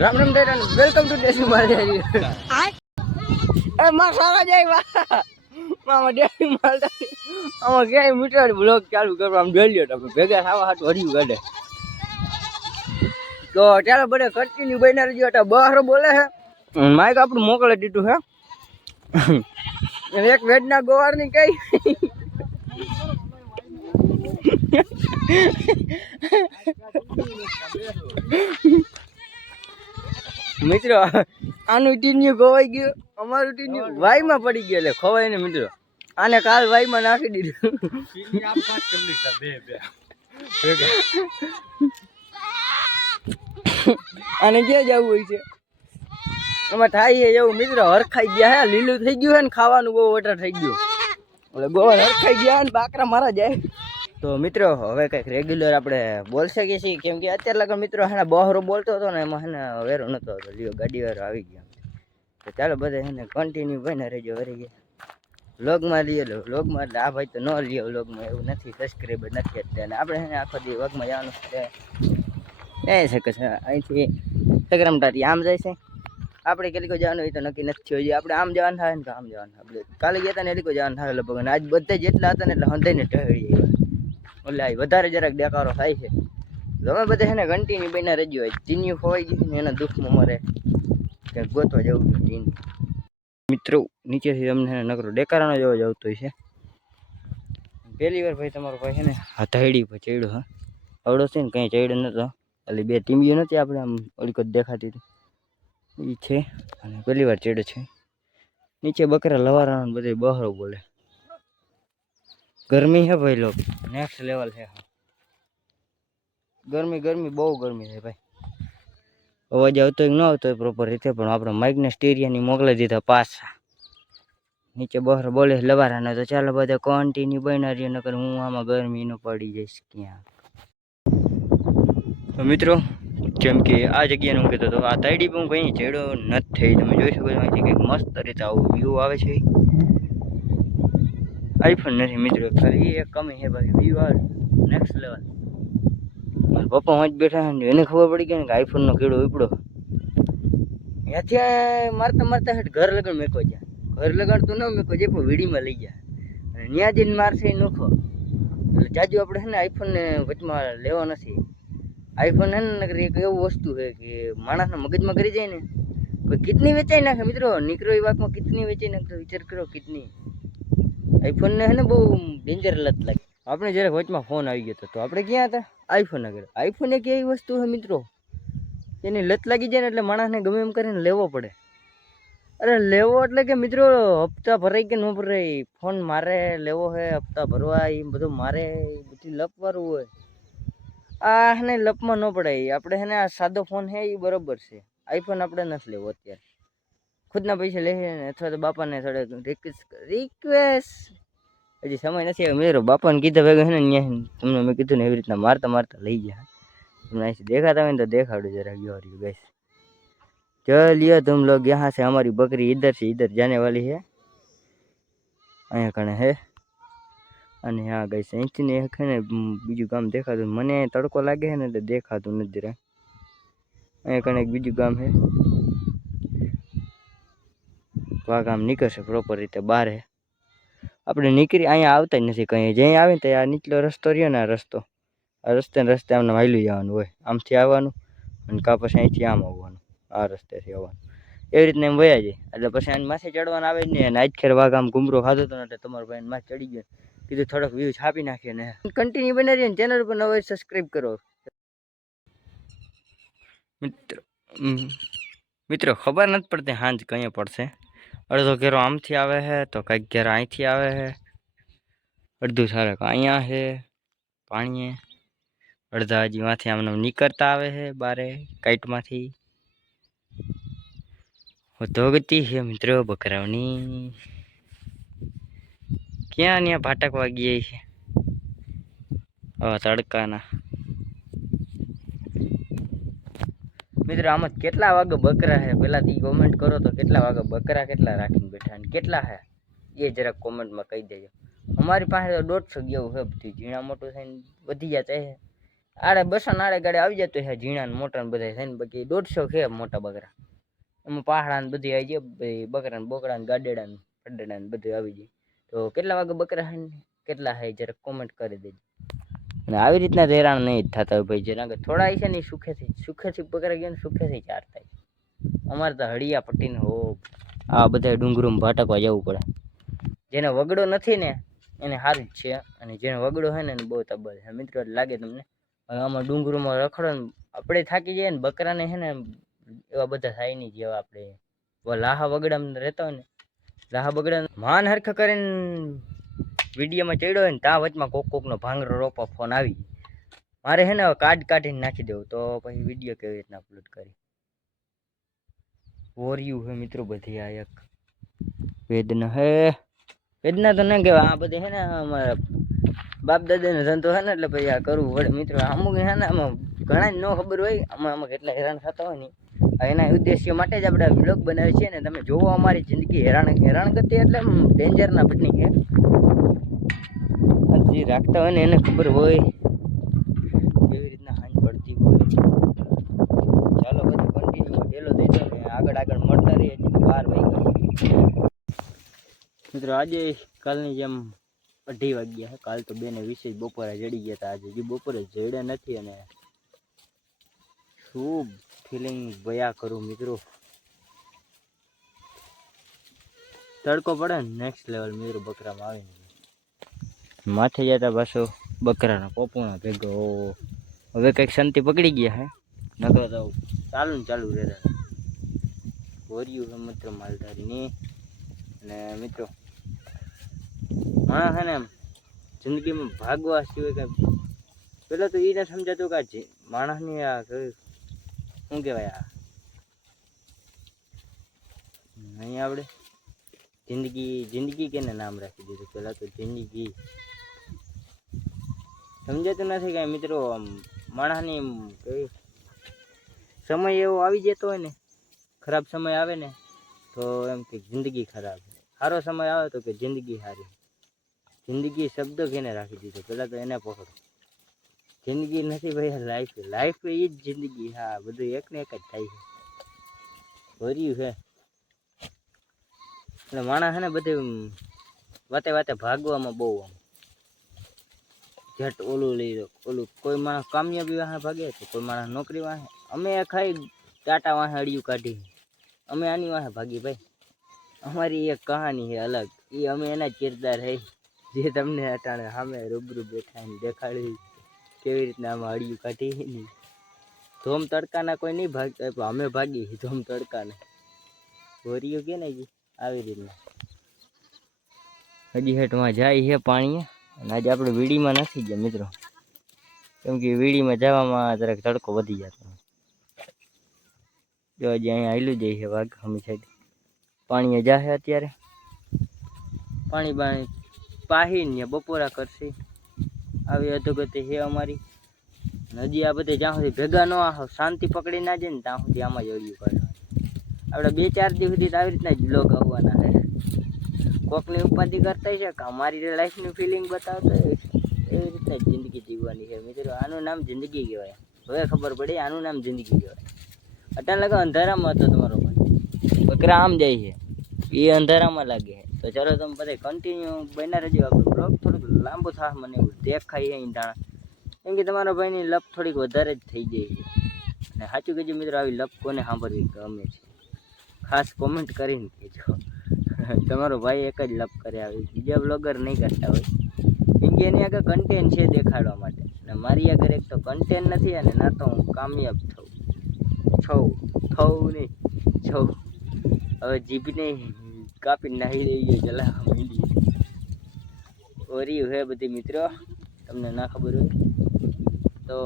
Ram Ram they welcome to દેશી માલધારી એ માં સારા જાય મામા દેશી માલધારી આમાં ક્યાંય મીટર બ્લોગ ચાલુ કરવા આમ જોઈ લ્યો તમે ભેગા થવા હાટું હર્યું કાઢે તો ચાલો બધે કન્ટિન્યુ બન્યા રહેજો એટલે બહાર બોલે છે માઇક આપણું મોકલી દીધું છે એક વેડના ગોવારની કઈ મિત્રો આનું ટીન્યુ ખોવાઈ ગયું અમારું ટીન્યુ વાઈમાં પડી ગયું એટલે ખવાય ને મિત્રો આને કાલ વાઈમાં નાખી દીધું આને ક્યાં જવું હોય છે એમાં થાય છે એવું મિત્રો હરખાઈ ગયા હે લીલું થઈ ગયું હે ને ખાવાનું બહુ ઓટર થઈ ગયું એટલે ગોળ હરખાઈ ગયા ને બાકરા મારા જાય તો મિત્રો હવે કંઈક રેગ્યુલર આપણે બોલી શકીએ છીએ કેમ કે અત્યારે લગન મિત્રો હે બહોરો બોલતો હતો ને એમાં હે ને વેરો નહોતો હતો લ્યો ગાડી વાળો આવી ગયો તો ચાલો બધા હે ને કન્ટિન્યુ બને રહેજો વરી ગયા વ્લોગમાં લઈએ લો વ્લોગમાં એટલે આ ભાઈ તો ન લ્યો વ્લોગમાં એવું નથી સબસ્ક્રાઈબર નથી અત્યારે આપણે હે ને આખો દી વ્લોગમાં જવાનું છે એ શકે છે અહીંથી સગરામ ટાટી આમ જાય છે આપણે કેટલીકો જવાનું હોય તો નક્કી નથી થયું આપણે આમ જવાનું થાય ને તો આમ જવાનું આપણે કાલે ગયા હતા ને એટલીકો જવાનું થાય લગભગ આજ બધા જેટલા હતા ને એટલે હંધાઈને ટહળી ગયા એટલે વધારે જરાક દેખાડો થાય છે તમે બધા છે ને કન્ટિન્યુ બન્યા રહેજો હોય ટીન્યુ ખોવાઈ ગયું ને એના દુઃખમાં મરે ક્યાંક ગોતવા જવું છે ટીન્યુ મિત્રો નીચેથી તમને નકરો ડેકારાનો જેવો જ આવતો હોય છે પહેલી વાર ભાઈ તમારો ભાઈ છે ને હથાડી પર ચડ્યો હા આવડો છે ને કંઈ ચડ્યો નહોતો એટલે બે ટીમ્બીઓ નથી આપણે આમ ઓળીક જ દેખાતી હતી એ છે અને પહેલી વાર ચડ્યો છે નીચે બકરા લવારાનો બધે બહારો બોલે ગરમી है भाई लोग नेक्स्ट लेवल है ગરમી ગરમી બહુ ગરમી છે ભાઈ અવાજ આવતો ન આવતો પ્રોપર રીતે પણ આપણે માઇકને સ્ટીરિયાની મોકલી દીધા પાછા નીચે બહાર બોલે લવારાનો તો ચાલો બધા કન્ટિન્યુ બન્યા રહીએ નકર હું આમાં ગરમીનો પડી જઈશ ક્યાં તો મિત્રો જેમ કે આ જગ્યાનું હું કહેતો હતો આ તાઈડી પણ કંઈ ચેડો નથી થઈ તમે જોઈ શકો છો અહીંથી કંઈક મસ્ત રીતે આવું વ્યૂ આવે છે આઈફોન નથી મિત્રો ખાલી એક કમી છે ભાઈ વ્યૂ આવે નેક્સ્ટ લેવલ મારા પપ્પા વાંચ બેઠા ને એને ખબર પડી ગઈ ને કે આઈફોનનો કીડો ઉપડો ત્યાંથી મારતા મારતા હેઠ ઘર લગણ મેકો જાય ઘર લગણ તો ન મેકો જાય પણ વીડીમાં લઈ જાય અને ત્યાં જઈને મારશે નોખો એટલે જાજુ આપણે છે ને આઈફોનને વચમાં લેવો નથી આઈફોન છે ને એક એવું વસ્તુ છે કે માણસના મગજમાં કરી જાય ને કોઈ કિડની વેચાઈ નાખે મિત્રો નીકળો એ વાકમાં કિડની વેચાઈ નાખતો વિચાર કરો કિડની આઈફોનને છે ને બહુ ડેન્જર લત લાગે આપણે જ્યારે વચમાં ફોન આવી ગયો તો આપણે ક્યાં હતા આઈફોન આગળ આઈફોન એક એવી વસ્તુ છે મિત્રો એની લત લાગી જાય ને એટલે માણસને ગમે એમ કરીને લેવો પડે અરે લેવો એટલે કે મિત્રો હપ્તા ભરાય કે ન ભરાય ફોન મારે લેવો છે હપ્તા ભરવા એ બધું મારે બધી લપવાળું હોય આ ને લપમાં ન પડાય આપણે છે ને આ સાદો ફોન છે એ બરાબર છે આઈફોન આપણે નથી લેવો અત્યારે ખુદના પૈસા લે ને અથવા તો બાપાને થોડે રિક્વેસ્ટ હજી સમય નથી આવ્યો મિત્રો બાપાને કીધા ભેગા છે ને અહીંયા તમને મેં કીધું ને એવી રીતના મારતા મારતા લઈ ગયા તમને અહીંથી દેખાતા હોય ને તો દેખાડું જરા ગયો ગઈશ चलिए तुम लोग यहाँ से हमारी बकरी इधर से इधर जाने वाली है અહીંયા કણે હે અને હા ગઈ અહીંથી ને એક ને બીજું ગામ દેખાતું મને તડકો લાગે છે ને એટલે દેખાતું નથી જરા અહીંયા કણે એક બીજું ગામ છે આ ગામ નીકળશે પ્રોપર રીતે બહાર હે આપણે નીકળી અહીંયા આવતા જ નથી કંઈ જ્યાં આવે ને ત્યાં આ નીચલો રસ્તો રહ્યો ને આ રસ્તો આ રસ્તે આમને હાલ્યું જવાનું હોય આમથી આવવાનું અને કાં પછી અહીંથી આમ આવવાનું આ રસ્તેથી આવવાનું એવી રીતના એમ વયા જાય એટલે પછી આને માથે ચડવાનું આવે જ નહીં અને આજ ખેર વાઘ આમ ઘૂમરો ખાધો હતો ને એટલે તમારો ભાઈ માથે ચડી ગયો કીધું થોડોક વ્યૂ છાપી નાખીએ ને કન્ટિન્યુ બની રહીએ ને ચેનલ પર નવો સબસ્ક્રાઈબ કરો મિત્રો ખબર નથી પડતી હાંજ કઈ પડશે અડધો ઘેરો આમથી આવે છે તો કંઈક ઘેરો અહીંથી આવે છે અડધું સારક અહીંયા છે પાણીએ અડધા હજી માંથી આમને નીકળતા આવે છે બારે કાઈટમાંથી ધોગતી છે મિત્રો બકરાઓની ક્યાં ત્યાં ભાટકવા ગયા છે તડકાના મિત્રો આમાં કેટલા વાગે બકરા છે પહેલાથી કોમેન્ટ કરો તો કેટલા વાગે બકરા કેટલા રાખીને બેઠા અને કેટલા છે એ જરાક કોમેન્ટમાં કહી દેજો અમારી પાસે તો 150 જેવું છે બધું ઝીણા મોટું થઈને વધી જતા છે આડે બસો આડે ગાડે આવી જતો હે ઝીણા ને મોટા ને બધા થઈને બાકી 150 છે મોટા બકરા એમાં પહાડા ને બધી આવી જાય બકરા ને બોકડા ને ગાડેડા ને ફડેડા ને બધું આવી જાય તો કેટલા વાગે બકરા હે ને કેટલા હે જરા કોમેન્ટ કરી દેજો અને આવી રીતના હેરાન નહીં થતા હોય ભાઈ જેના થોડા છે ને સુખેથી બકરા ગયા ને સુખેથી ચાર થાય અમારે તો હળિયા પટ્ટીને હો આ બધા ડુંગરોમાં ભાટકવા જવું પડે જેને વગડો નથી ને એને સારું જ છે અને જેને વગડો હોય ને એને બહુ તબલ છે મિત્રો લાગે તમને આમાં ડુંગરોમાં રખડો ને આપણે થાકી જઈએ ને બકરાને છે ને એવા બધા થાય નહીં જેવા આપણે લાહા વગડામાં રહેતા હોય ને લાહા બગડા માન હરખા કરીને વિડીયોમાં ચડ્યો હોય ને ત્યાં વચમાં કોકનો ભાંગરો રોપા ફોન આવી મારે છે ને કાઢીને નાખી દેવું તો પછી વિડીયો કેવી રીતના અપલોડ કરી વોર્યું હે મિત્રો બધી આ એક વેદના તો ના કહેવાય આ બધી છે ને અમારા બાપ દાદાનો ધંધો છે ને એટલે પછી આ કરવું પડે મિત્રો અમુક છે ને આમાં ઘણા ન ખબર હોય આમાં કેટલા હેરાન થતા હોય ને એના ઉદ્દેશ્ય માટે જ આપણે વ્લોગ બનાવીએ છીએ ને તમે જોવો અમારી જિંદગી હેરાન કરતી એટલે ડેન્જરના બની છે જે રાખતા હોય ને એને ખબર હોય કેવી રીતના હાંજ પડતી હોય ચાલો બધું કન્ટિન્યુ ડેલો દઈ દો ને આગળ મળતા રહીએ 12 વાગ્યા મિત્રો આજે કાલની જેમ 2:30 વાગ્યા કાલ તો 2:20 બપોરે જડી ગયા હતા આજે બપોરે જડ્યા નથી અને શું ફિલિંગ બયા કરું મિત્રો તડકો પડે ને નેક્સ્ટ લેવલ મિત્રો બકરામાં આવીને માથે જતા પાછો બકરાના પોપુણા ભેગો હવે કંઈક શાંતિ પકડી ગયા હે નકર તો ચાલુ રહેતા ભોર્યું હે મિત્ર માલધારીની અને મિત્રો માણસ હે ને જિંદગીમાં ભાગવા સિવાય કઈ પેલા તો એ ના સમજાતું કે માણસની આ શું કહેવાય આ નહીં આવડે જિંદગી કેને નામ રાખી દીધું પેલા તો જિંદગી સમજાતું નથી કાંઈ મિત્રો માણસની કઈ સમય એવો આવી જતો હોય ને ખરાબ સમય આવે ને તો એમ કે જિંદગી ખરાબ સારો સમય આવે તો કે જિંદગી સારી જિંદગી શબ્દ કેને રાખી દીધો પેલા તો એને પકડો જિંદગી નથી ભાઈ લાઈફ એ જ જિંદગી હા બધું એક ને એક જ થાય છે ભર્યું છે એટલે માણસ છે ને બધું વાતે ભાગવામાં બહુ આમ ઝટ ઓલું કોઈ માણસ કામયાબી વાહે ભાગે તો કોઈ માણસ નોકરી વાહે અમે ખાઈ ટાટા વાહે અડિયું કાઢી અમે આની વાહે ભાગી ભાઈ અમારી એક કહાની છે અલગ એ અમે એના જ કિરદાર હે જે તમને અટાણે સામે રૂબરૂ બેઠાઈને દેખાડી કેવી રીતના આમાં અડિયું કાઢી નહીં ધોમ તડકાના કોઈ નહીં ભાગતા પણ અમે ભાગી ધોમ તડકાના ભોરીઓ કે ને આવી રીતના હજી હેઠમાં જાય છે પાણી અને આજે આપણે વીડીમાં નથી ગયા મિત્રો કેમ કે વીડીમાં જવામાં જરાક તડકો વધી જતો જો હજી અહીંયા હાલ્યું જાય છે વાઘ હમી સાઈડ પાણી જાહે અત્યારે પાણી પાહીને બપોરા કરશે આવી અધોગતિ છે અમારી નદી આ બધે જ્યાં સુધી ભેગા ન શાંતિ પકડી ના જાય ને ત્યાં સુધી આમાં જ અડિયું કાઢવાનું આપણે 2-4 દિવસ સુધી આવી રીતના જ બ્લોગ આવવાના છે કોકની ઉપાધિ કરતા છે કે અમારી લાઈફની ફિલિંગ બતાવતો એવી રીતના જિંદગી જીવવાની છે મિત્રો આનું નામ જિંદગી કહેવાય હવે ખબર પડી આનું નામ જિંદગી કહેવાય અટાણ લગા અંધારામાં હતો તમારો ભાઈ બકરા આમ જાય છે એ અંધારામાં લાગે છે તો ચાલો તમે બધા કન્ટિન્યુ બન્યા રહેજો આપણું બ્લોગ થોડુંક લાંબુ થાય મને એવું દેખાય અહીં ટાણા કેમ કે તમારા ભાઈની લપ થોડીક વધારે જ થઈ જાય છે અને સાચું કહેજો મિત્રો આવી લપ કોને સાંભળવી ગમે છે ખાસ કોમેન્ટ કરીને કહેજો તમારો ભાઈ એક જ લપ કરે આવી બીજા બ્લોગર નહીં કરતા હોય કેમ કે એની આગળ કન્ટેન્ટ છે દેખાડવા માટે અને મારી આગળ એક તો કન્ટેન્ટ નથી અને ના તો હું કામયાબ થવું નહીં હવે જીભને કાપી નાહી રહી ચલાવવા માંડી ઓર્યું હે બધી મિત્રો તમને ના ખબર હોય તો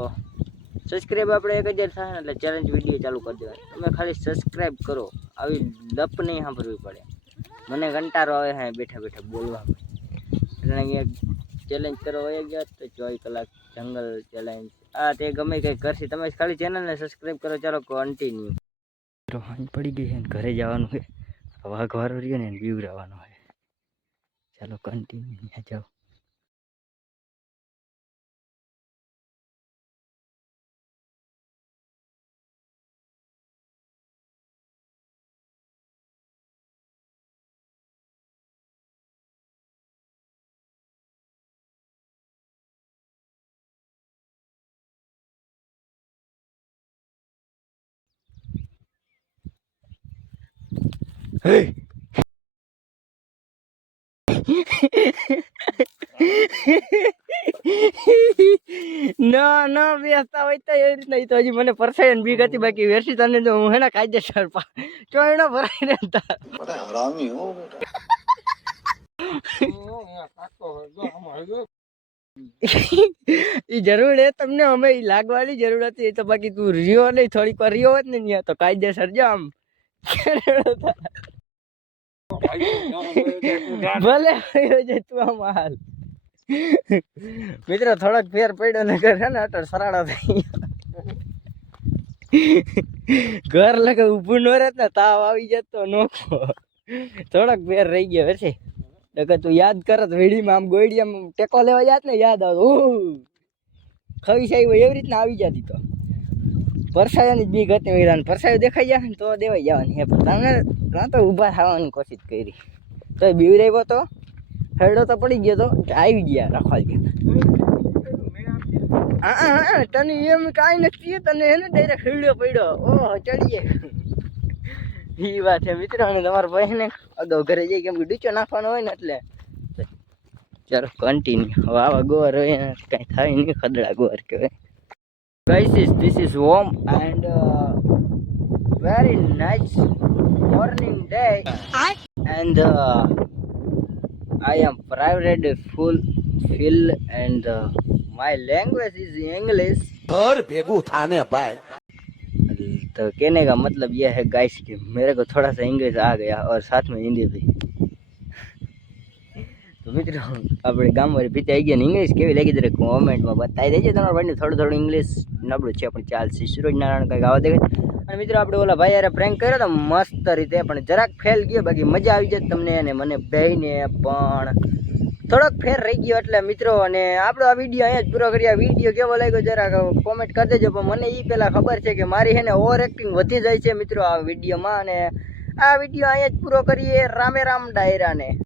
સબસ્ક્રાઈબ આપણે 1000 થાય ને એટલે ચેલેન્જ વિડીયો ચાલુ કરી દેવાય તમે ખાલી સબસ્ક્રાઈબ કરો આવી લપ નહીં સાંભળવી પડે મને કંટાળો આવે હે બેઠા બોલવામાં એટલે અહીંયા ચેલેન્જ કરવા વયા ગયા તો 24 કલાક જંગલ ચેલેન્જ તે ગમે કંઈ કરશે તમે ખાલી ચેનલને સબસ્ક્રાઈબ કરો ચાલો કન્ટિન્યુ હાંજ પડી ગઈ છે ને ઘરે જવાનું છે વાઘ વારો રહ્યો ને બીવરાવાનો છે ચાલો કન્ટિન્યુ જાઓ ના બેસતા હોય તો એવી રીતના. ઈ તો હજી મને પરસાઈ ને બીક હતી, બાકી વેરસી તને જો હું હેના કાયદેસર ચોયણો ભરાઈ રહેતા. હરામી હો ઈ જરૂર હે તમને, અમે ઈ લાગવાની જરૂર હતી. એ તો બાકી તું રહ્યો નહીં, થોડીક વાર રહ્યો હોત ને ત્યાં તો કાયદેસર જો આમ ભલે રહ્યો છે તું આમ હાલ. મિત્રો થોડોક ફેર પડ્યો ને ઘર હે ને અટલ સરાડા થઈ ઘર લગે ઊભું ન રહેત ને તાવ આવી જતો નોખો. થોડોક ફેર રહી ગયો હશે. નકર તું યાદ કરત વેડીમાં આમ ગોઈડિયામાં ટેકો લેવા જાત ને યાદ આવતો ખવીશ આવી એવી રીતના આવી જતી. તો પરસાયાની જ બીક હતી વીરાને. પરસાયો દેખાઈ જાય ને તો દેવાઈ જવાની હે, પણ તમે ના તો ઊભા થવાની કોશિશ કરી તો બીવરાવ્યો તો હેડો તો પડી ગયો તો આવી ગયા રાખવા ગયા. હા તને એમ કાંઈ નથી, તને એને ડાયરેક્ટ હેડ્યો પડ્યો. ઓહો ચડીએ એ વાત છે મિત્રો. અને તમારા ભાઈને અગાઉ ઘરે જઈ કેમ કે ડૂચો નાખવાનો હોય ને એટલે ચાલો કન્ટિન્યુ. હવે આવા ગોર હોય કાંઈ થાય નહીં, ખદડા ગોર કહેવાય. Guys, this is home and very nice morning day and I am private full fill and my language is English. घर भेगू थाने भाई तो कहने का मतलब यह है गाइस कि मेरे को थोड़ा सा इंग्लिश आ गया और साथ में हिंदी भी. તો મિત્રો આપણે ગામવાળી ભીતે આવી ગયા ને ઇંગ્લિશ કેવી લાગી જરા કોમેન્ટમાં બતાવી દેજો. તમારા ભાઈને થોડું ઇંગ્લિશ નબળું છે પણ ચાલશે. સૂરજ નારાયણ કંઈક આવા દેખાય. અને મિત્રો આપણે ઓલા ભાઈ યાર પ્રેન્ક કર્યો તો મસ્ત રીતે, પણ જરાક ફેલ ગયો, બાકી મજા આવી જાય તમને અને મને બેયને પણ થોડોક ફેર રહી ગયો એટલે મિત્રો. અને આપણો આ વિડીયો અહીંયા જ પૂરો કરીએ. આ વિડીયો કેવો લાગ્યો જરાક કોમેન્ટ કરી દેજો. પણ મને એ પહેલાં ખબર છે કે મારી હે ને ઓવર એક્ટિંગ વધી જાય છે મિત્રો આ વિડીયોમાં. અને આ વિડીયો અહીંયા જ પૂરો કરીએ. રામે રામ ડાયરાને.